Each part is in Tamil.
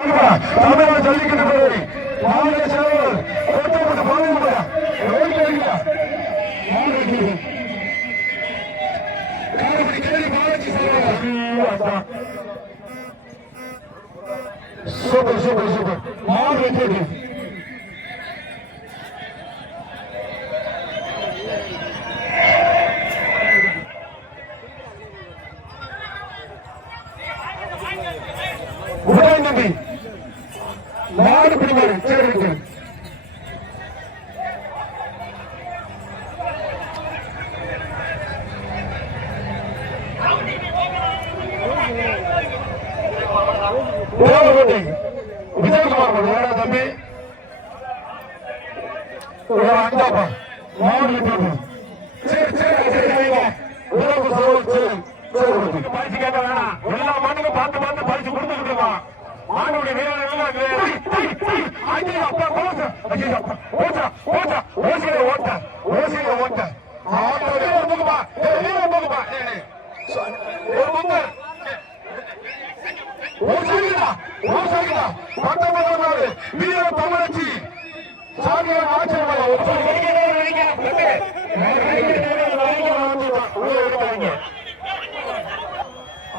தமிழக ஜல்லிக்கட்டு பேரவை மாநில செயலாளர் கோட்டப்பட்டு பாளையமலையா சூப்பர் சூப்பர் சூப்பர் மாடு வெற்றி நம்பி மாடு பிடிமாறு சேர்ந்து விஜயகுமார் வேடா தம்பி அந்தாப்பா மாடு விட்டு சரி சரி சரி உறவு சோழ பரிசு கேட்க வேணாம் எல்லா மண்ணுக்கும் பார்த்து பார்த்து பரிசு கொடுத்துக்கிட்டு இருக்கோம் மானுடைய வீரர்கள் ஓட்ட வீர தமிழச்சி சாமியார்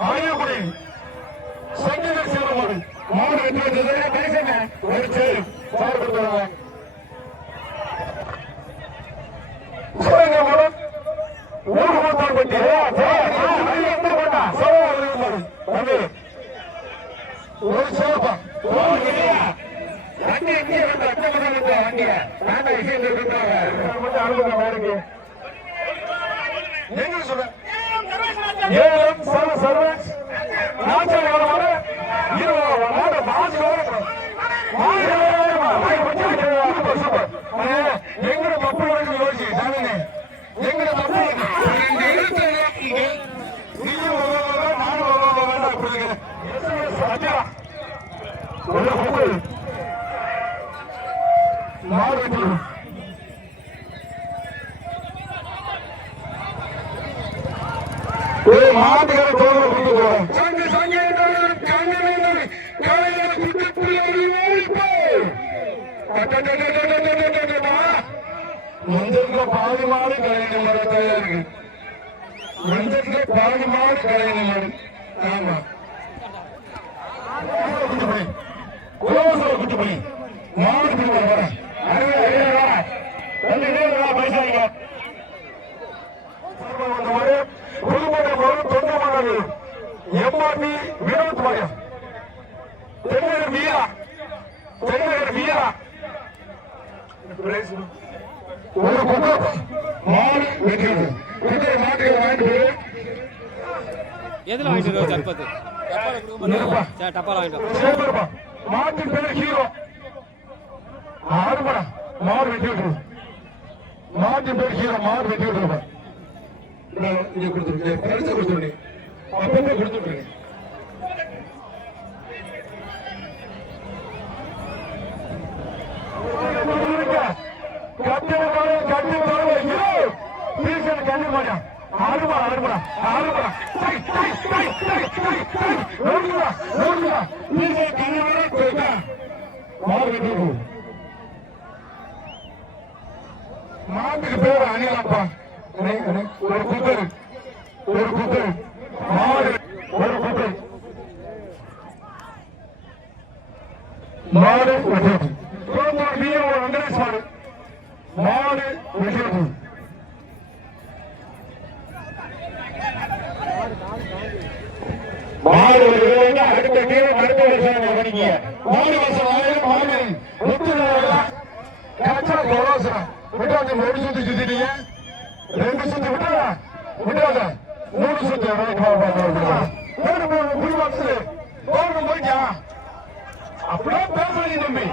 ஆயுகுடி சங்கீத சேருமாறு மாடு வெற்றி பேசுங்க ஒரு சேரு சார் கொடுத்துருவாங்க ஒரு சேருப்பா எங்க சொல்ற எங்கட மப்பளுக்கு யோசி தானே எங்கட மப்பளுக்கு மாட்டுகளை தோல்வி மஞ்சத்துல பாதி மாடு கலைஞர் மரத்தான் இருக்கு மஞ்சத்துல பாதி மாடு கலைஞர் மாடு ஆமா குட்டிப்படி மாடு பிடிக்க வர பைசாங்க புதுக்கோட்டை மாவட்டம் தொண்டமானது எம்ஆர்பி வினோத் மயம் தென்னகர் வீரா ஒரு மாடு வெற்றி மாட்டுகளை வாங்கிட்டு எதுல வாங்கிட்டு மாட்டின் பேர் ஹீரோ ஆறுபடா மாடு வெட்டி விட்டுரு மாட்டின் பேர் ஹீரோ மாடு வெட்டி விட்டுருப்பா கொடுத்துருக்கேன் பரிசு கொடுத்துருங்க அப்பவே கொடுத்துருக்கேன் மாட்டுக்கு பேர் அணியலாம்ப்பா ஒரு குக்கர் மாடு ஒரு குக்கர் மாடு வெற்றி வெங்கடேஷ் மாடு வெற்றி மாடு அடுத்த கீழே அடுத்த வருஷம் கவனிங்க மாடு வருஷம் மாடு விட்டாங்க ஒரு சுத்தி சுத்திட்டீங்க ரெண்டு சுத்தி விட்டாத மூணு சுத்தி போயிட்டா அப்படியே பேசுறீங்க தம்பி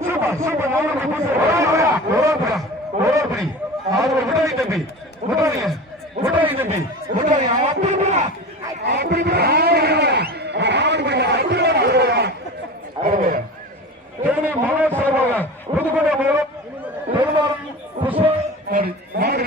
சூப்பர் சூப்பர் தம்பி விட்டாங்க தம்பி அப்படி புதுக்கோட்டை பெருமாள் புஷ்ப மாடு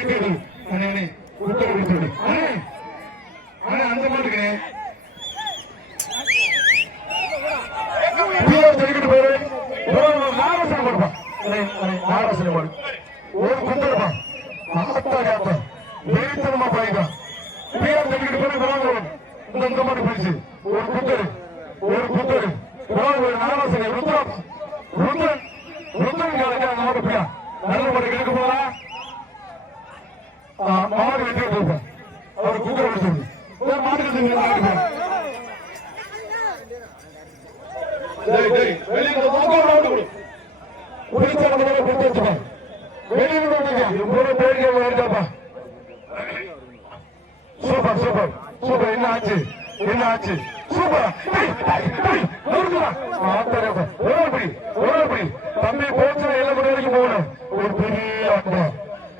இந்த மாதிரி போயிடுச்சு ஒரு புத்தர் நாராசனை ருத்ரன் அந்த மாதிரி பிரியா நல்ல மாதிரி கிடைக்க போறா மாடு வெட்டி இருப்பேன் அவர் குக்கரை வச்சு மாடு சூப்பர் சூப்பர் சூப்பர் என்ன ஆச்சு சூப்பர் தம்பி போச்சு எல்லாம் வரைக்கும் போகணும் ஒரு பெரிய ஆட்டம்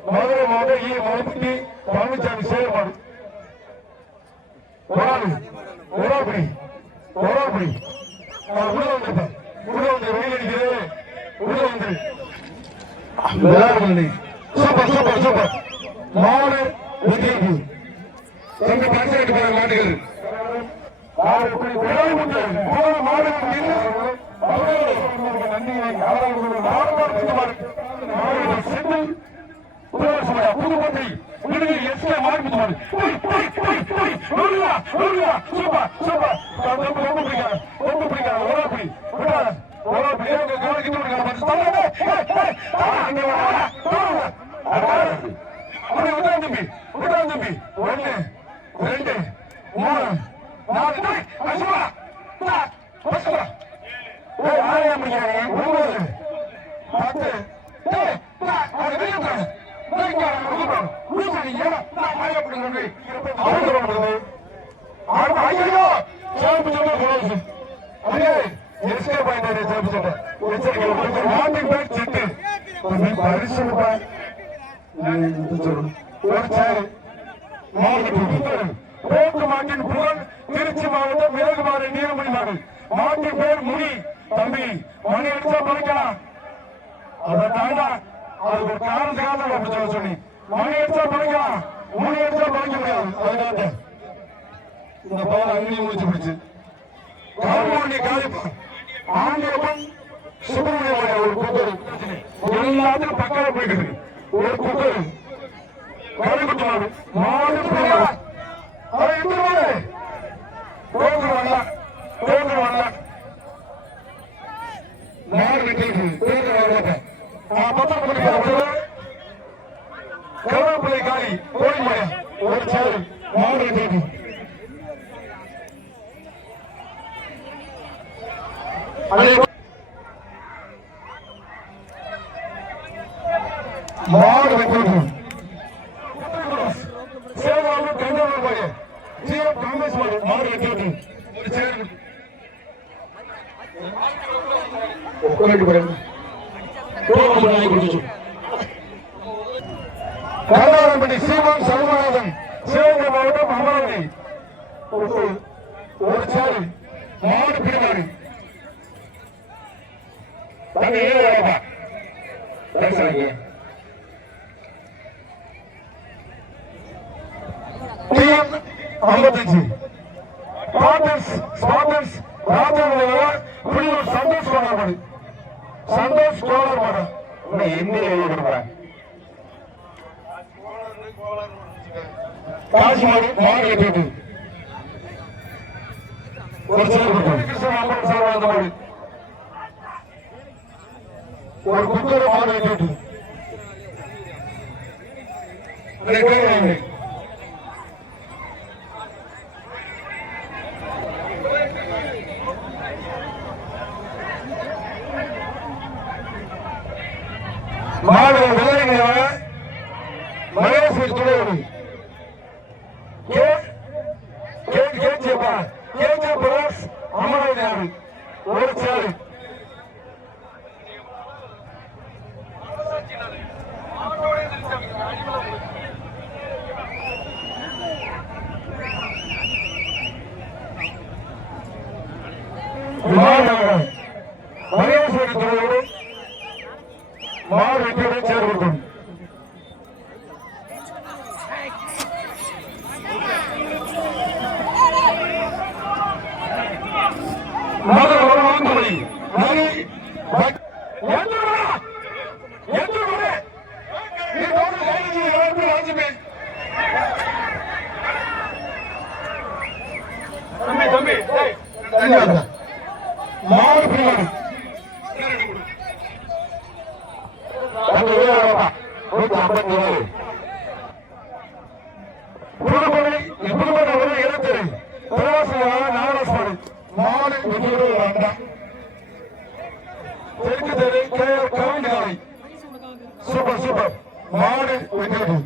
மதுரை மாவட்டம் மலைப்பட்டி பழனிசாமி செயல்பாடு ஒராபடி உள்ள வந்துருப்பேன் உள்ள வந்து வெயில் அடிக்கிறது உள்ள வந்து சூப்பர் சூப்பர் சூப்பர் மாடு விஜய்க்கு தம்பி பரிசு மாட்டுகள் புதுமந்திரி எஸ்கே மாடு சூப்பர் சூப்பர் ரொம்ப பிடிக்காது ஓராப்படி தம்பி ஒன்னு ரெண்டு மூணு நாலு மாட்டின் புகழ் திருச்சி மாவட்டம் மிளகுமாறு நீலமணி மகள் மாட்டின் பேர் முனி தம்பி மணி அடிச்சா பழிக்கலாம் அதை தாண்டா அது ஒரு காரணத்துக்காக அப்படி சொல்ல சொல்லி மணி அடிச்சா பழிக்கலாம் முனி அடிச்சா பழிக்க முடியாது அதுக்காக இந்த பவர் அங்கேயும் முடிச்சு பிடிச்சு காளிப்பா ஆங்கிலப்பன் சுப்பிரமணிய ஒரு குக்கர் எல்லாத்துக்கும் பக்கம் போயிட்டு ஒரு குக்கர் கடைக்குட்டி மாடு கருவேப்பிலை காலி கோழிமலை ஒரு சேரு மாடு வெட்டி மாடு வெட்டி சேவாலும் கண்டவர் போய் ஜிஎம் காங்கிரஸ் மாடு வெட்டி ஒரு சேரு கருவாரம்பட்டி சீமான் சல்மாநாதன் சிவகங்கை மாவட்டம் அமராவதி ஒரு சேரு மாடு பிரிவாரு ஐம்பத்தஞ்சு சந்தோஷ் கோளாறு சந்தோஷ் கோளாறு மாடு எந்த காசி மாடு மாடு வெட்டி ஒரு கிருஷ்ணன் மாடு ஒரு குக்கர் மாடு வெட்டி மாடு விளையாடுங்க மகேஸ்வரி துணையோடு அமராவதி ஒரு சேரு மகேஸ்வரி துறையோடு மாடு வெட்டியுடன் சேர்க்கட்டும் மதுரை 157. புதுக்கோட்டை எழுத்தறி பிரவாசிகளான நாகராஜ் மாடு வெற்றியோடு வேண்டாம். தெற்கு தெரு கே கவிஞரை சூப்பர் மாடு வெற்றியோடு